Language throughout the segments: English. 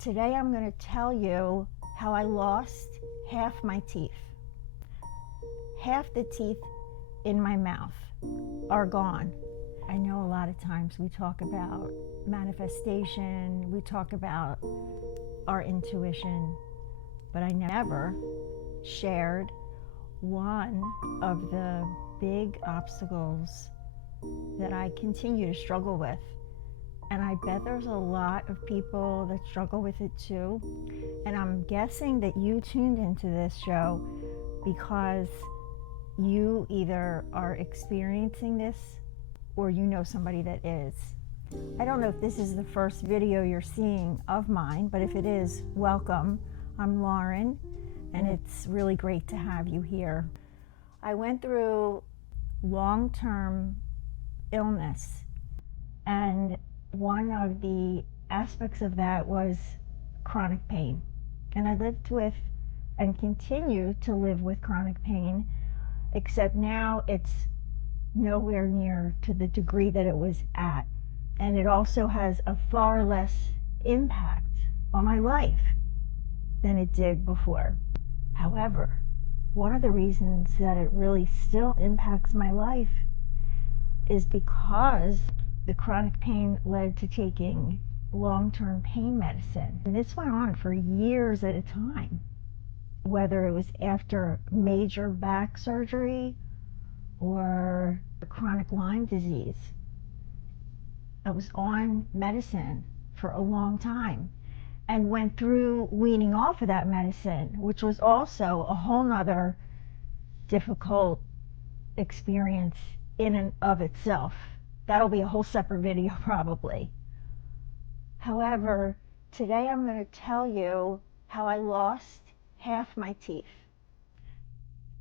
Today I'm going to tell you how I lost half my teeth. Half the teeth in my mouth are gone. I know a lot of times we talk about manifestation, we talk about our intuition, but I never shared one of the big obstacles that I continue to struggle with. And I bet there's a lot of people that struggle with it too. And I'm guessing that you tuned into this show because you either are experiencing this or you know somebody that is. I don't know if this is the first video you're seeing of mine, but if it is, welcome. I'm Lauren, and it's really great to have you here. I went through long-term illness, and one of the aspects of that was chronic pain. And I lived with and continue to live with chronic pain, except now it's nowhere near to the degree that it was at. And it also has a far less impact on my life than it did before. However, one of the reasons that it really still impacts my life is because the chronic pain led to taking long-term pain medicine. And this went on for years at a time, whether it was after major back surgery or chronic Lyme disease. I was on medicine for a long time and went through weaning off of that medicine, which was also a whole nother difficult experience in and of itself. That'll be a whole separate video probably. However, today I'm going to tell you how I lost half my teeth.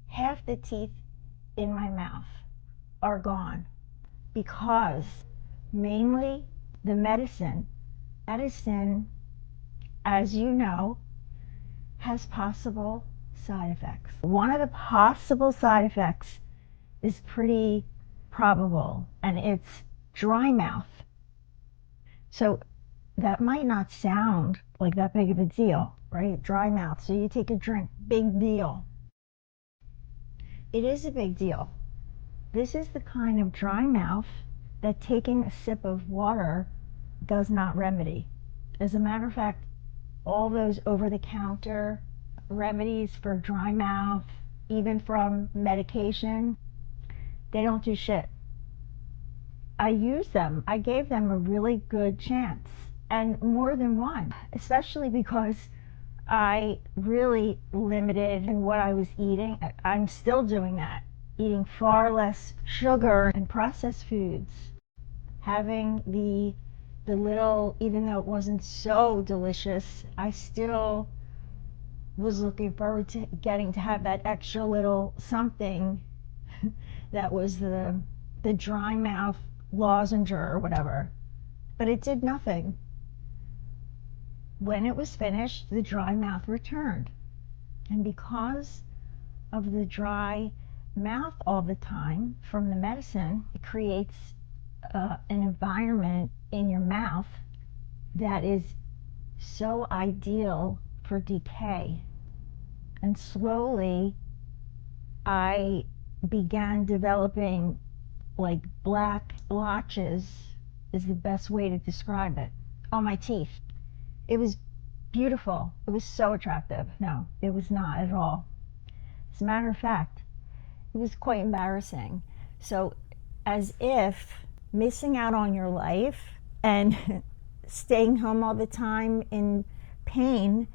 Half the teeth in my mouth are gone because mainly the medicine. Medicine, as you know, has possible side effects. One of the possible side effects is pretty probable, and it's dry mouth. So that might not sound like that big of a deal, right? Dry mouth. So you take a drink, big deal. It is a big deal. This is the kind of dry mouth that taking a sip of water does not remedy. As a matter of fact, all those over-the-counter remedies for dry mouth, even from medication, they don't do shit. I used them. I gave them a really good chance, and more than one, especially because I really limited in what I was eating. I'm still doing that, eating far less sugar and processed foods, having the little, even though it wasn't so delicious, I still was looking forward to getting to have that extra little something that was the dry mouth lozenge or whatever. But it did nothing. When it was finished, the dry mouth returned. And because of the dry mouth all the time from the medicine, it creates an environment in your mouth that is so ideal for decay. And slowly I began developing like black blotches, is the best way to describe it, on my teeth. It was beautiful. It was so attractive. No, it was not at all. As a matter of fact, it was quite embarrassing. So as if missing out on your life and staying home all the time in pain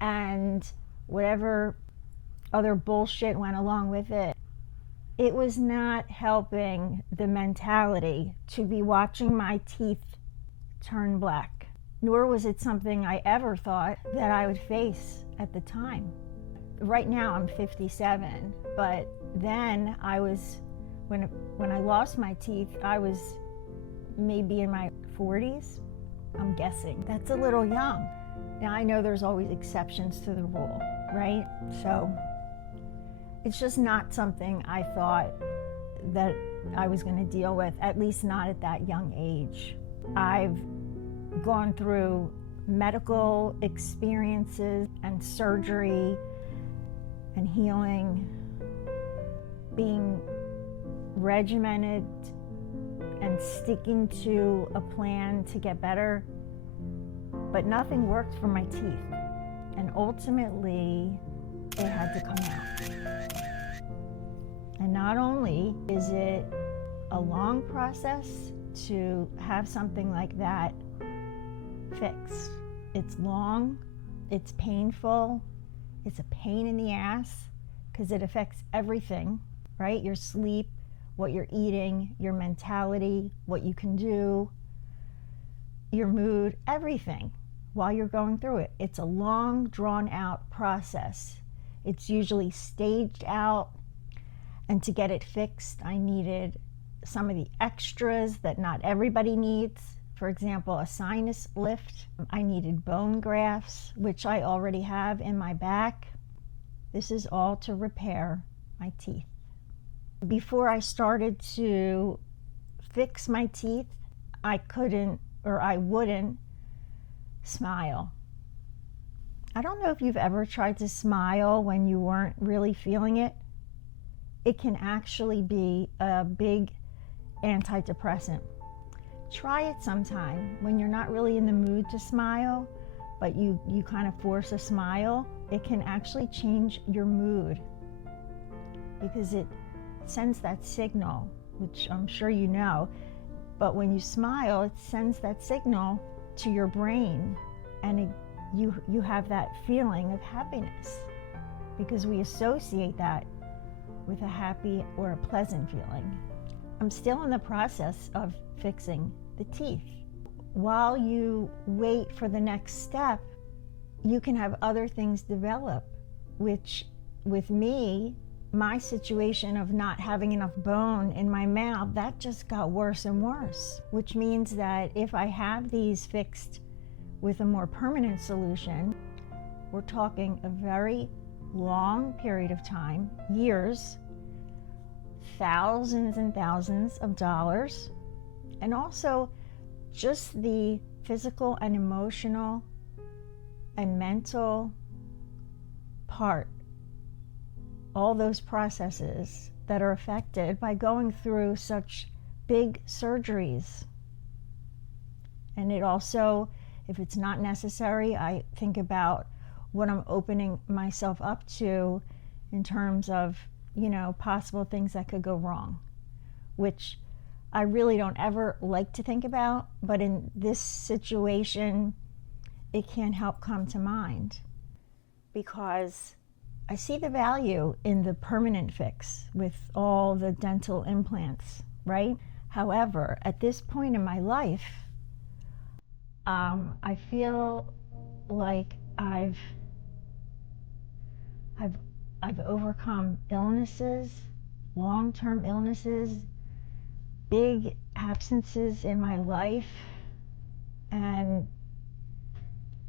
and whatever other bullshit went along with it, it was not helping the mentality to be watching my teeth turn black. Nor was it something I ever thought that I would face at the time. Right now I'm 57, but then I was, when I lost my teeth, I was maybe in my 40s, I'm guessing. That's a little young. Now I know there's always exceptions to the rule, right? So it's just not something I thought that I was going to deal with, at least not at that young age. I've gone through medical experiences and surgery and healing, being regimented and sticking to a plan to get better, but nothing worked for my teeth. And ultimately, it had to come out. And not only is it a long process to have something like that fixed, it's long, it's painful, it's a pain in the ass because it affects everything, right? Your sleep, what you're eating, your mentality, what you can do, your mood, everything while you're going through it. It's a long, drawn out process. It's usually staged out, and to get it fixed, I needed some of the extras that not everybody needs. For example, a sinus lift. I needed bone grafts, which I already have in my back. This is all to repair my teeth. Before I started to fix my teeth, I couldn't, or I wouldn't, smile. I don't know if you've ever tried to smile when you weren't really feeling it. It can actually be a big antidepressant. Try it sometime when you're not really in the mood to smile, but you kind of force a smile. It can actually change your mood because it sends that signal, which I'm sure you know, but when you smile, it sends that signal to your brain, and you have that feeling of happiness because we associate that with a happy or a pleasant feeling. I'm still in the process of fixing the teeth. While you wait for the next step, you can have other things develop, which with me, my situation of not having enough bone in my mouth, that just got worse and worse, which means that if I have these fixed with a more permanent solution, we're talking a very long period of time, years, thousands and thousands of dollars, and also just the physical and emotional and mental part, all those processes that are affected by going through such big surgeries. And it also, if it's not necessary, I think about what I'm opening myself up to in terms of, possible things that could go wrong, which I really don't ever like to think about, but in this situation, it can't help come to mind because I see the value in the permanent fix with all the dental implants, right? However, at this point in my life, I feel like I've overcome illnesses, long-term illnesses, big absences in my life, and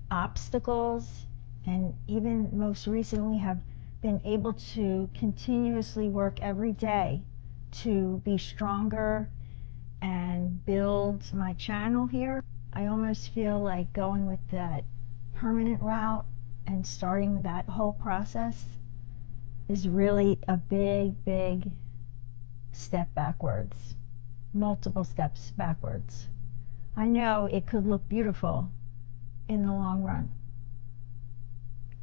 obstacles, and even most recently have been able to continuously work every day to be stronger and build my channel here. I almost feel like going with that permanent route and starting that whole process is really a big, big step backwards, multiple steps backwards. I know it could look beautiful in the long run.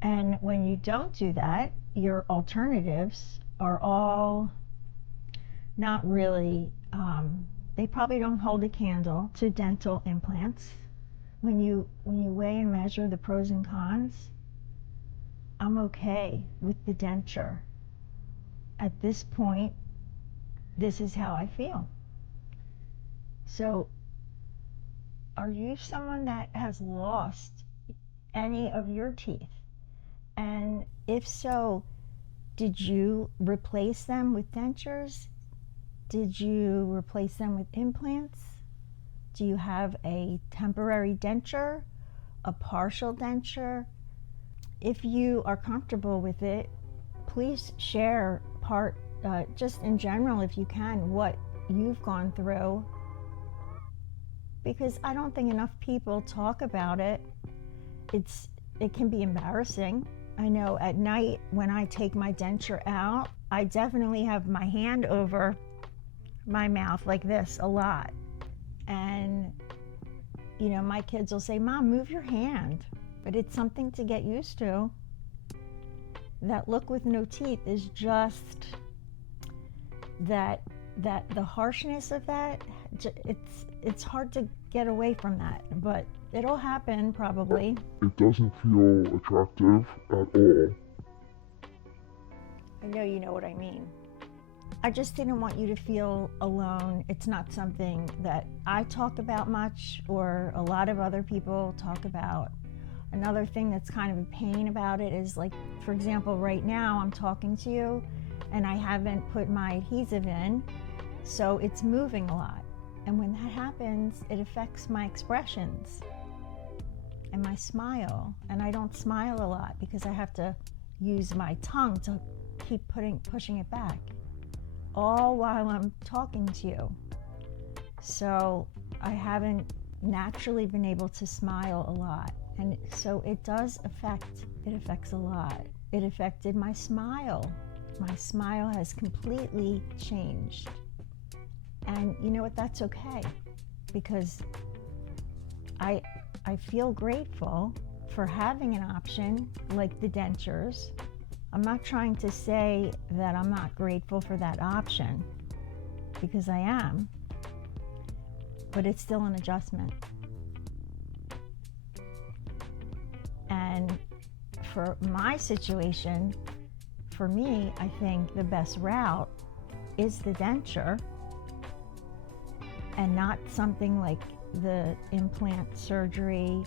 And when you don't do that, your alternatives are all not really, they probably don't hold a candle to dental implants. When you weigh and measure the pros and cons, I'm okay with the denture. At this point, this is how I feel. So, are you someone that has lost any of your teeth? And if so, did you replace them with dentures? Did you replace them with implants? Do you have a temporary denture, a partial denture? If you are comfortable with it, please share just in general, if you can, what you've gone through, because I don't think enough people talk about it. it can be embarrassing. I know at night when I take my denture out, I definitely have my hand over my mouth like this a lot. And, you know, my kids will say, "Mom, move your hand." But it's something to get used to. That look with no teeth is just that the harshness of that, it's hard to get away from that, but it'll happen probably. It doesn't feel attractive at all. I know you know what I mean. I just didn't want you to feel alone. It's not something that I talk about much or a lot of other people talk about. Another thing that's kind of a pain about it is, like, for example, right now I'm talking to you and I haven't put my adhesive in, so it's moving a lot. And when that happens, it affects my expressions and my smile. And I don't smile a lot because I have to use my tongue to keep pushing it back, all while I'm talking to you. So I haven't naturally been able to smile a lot. And so it affects a lot. It affected my smile. My smile has completely changed. And you know what, that's okay, because I feel grateful for having an option like the dentures. I'm not trying to say that I'm not grateful for that option, because I am, but it's still an adjustment. And for my situation, for me, I think the best route is the denture, and not something like the implant surgery.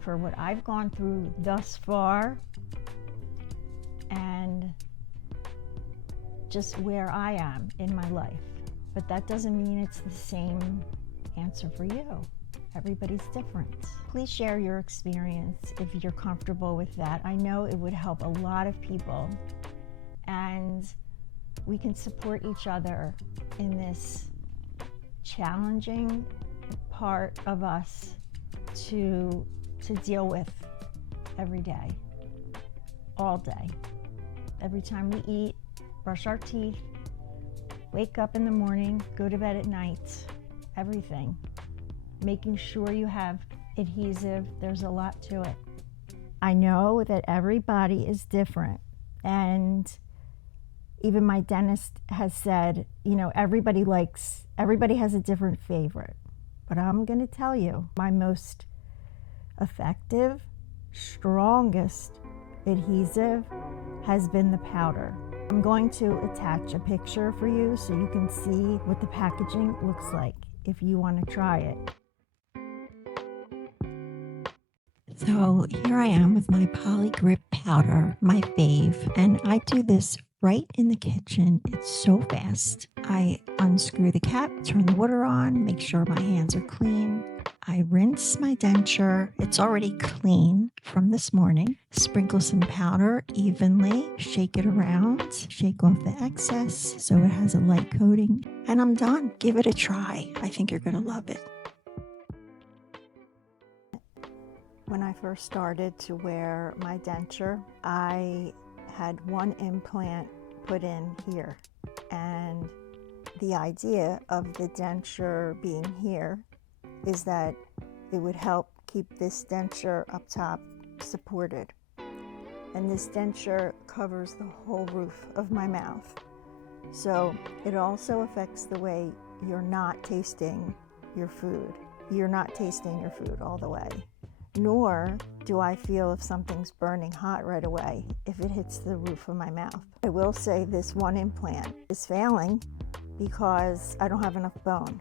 For what I've gone through thus far and just where I am in my life. But that doesn't mean it's the same answer for you. Everybody's different. Please share your experience if you're comfortable with that. I know it would help a lot of people, and we can support each other in this challenging part of us to deal with every day, all day. Every time we eat, brush our teeth, wake up in the morning, go to bed at night, everything. Making sure you have adhesive, there's a lot to it. I know that everybody is different, and even my dentist has said, you know, everybody has a different favorite. But I'm going to tell you, my most effective, strongest adhesive has been the powder. I'm going to attach a picture for you so you can see what the packaging looks like if you want to try it. So here I am with my Poly Grip powder, my fave, and I do this right in the kitchen. It's so fast. I unscrew the cap, turn the water on, make sure my hands are clean. I rinse my denture. It's already clean from this morning. Sprinkle some powder evenly, shake it around, shake off the excess so it has a light coating, and I'm done. Give it a try. I think you're going to love it. When I first started to wear my denture, I had one implant put in here, and the idea of the denture being here is that it would help keep this denture up top supported. And this denture covers the whole roof of my mouth. So it also affects the way you're not tasting your food. You're not tasting your food all the way. Nor do I feel if something's burning hot right away if it hits the roof of my mouth. I will say this one implant is failing because I don't have enough bone.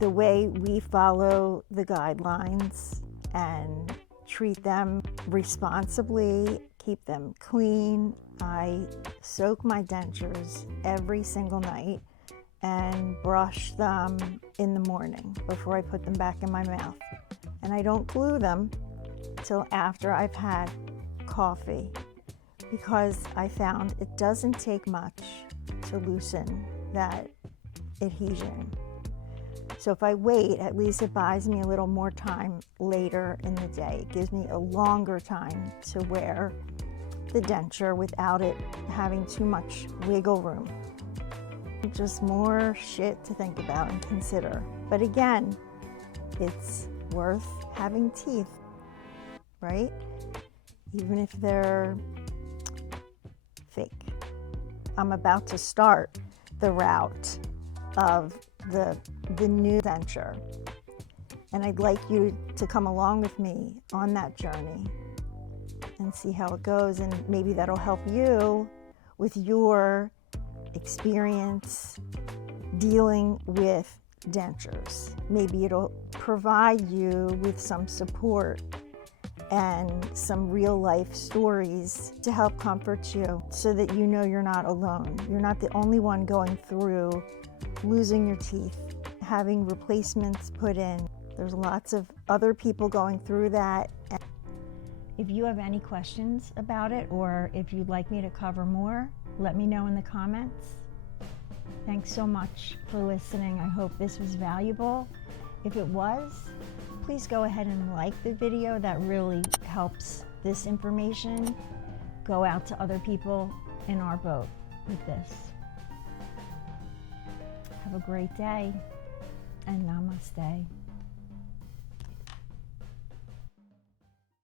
The way we follow the guidelines and treat them responsibly, keep them clean. I soak my dentures every single night and brush them in the morning before I put them back in my mouth. And I don't glue them till after I've had coffee, because I found it doesn't take much to loosen that adhesion. So if I wait, at least it buys me a little more time later in the day. It gives me a longer time to wear the denture without it having too much wiggle room. Just more shit to think about and consider. But again, it's worth having teeth, right? Even if they're fake. I'm about to start the route of the new denture, and I'd like you to come along with me on that journey and see how it goes, and maybe that'll help you with your experience dealing with dentures. Maybe it'll provide you with some support and some real life stories to help comfort you so that you know you're not alone. You're not the only one going through losing your teeth, having replacements put in. There's lots of other people going through that. If you have any questions about it, or if you'd like me to cover more, let me know in the comments. Thanks so much for listening. I hope this was valuable. If it was, please go ahead and like the video. That really helps this information go out to other people in our boat with this. Have a great day, and namaste.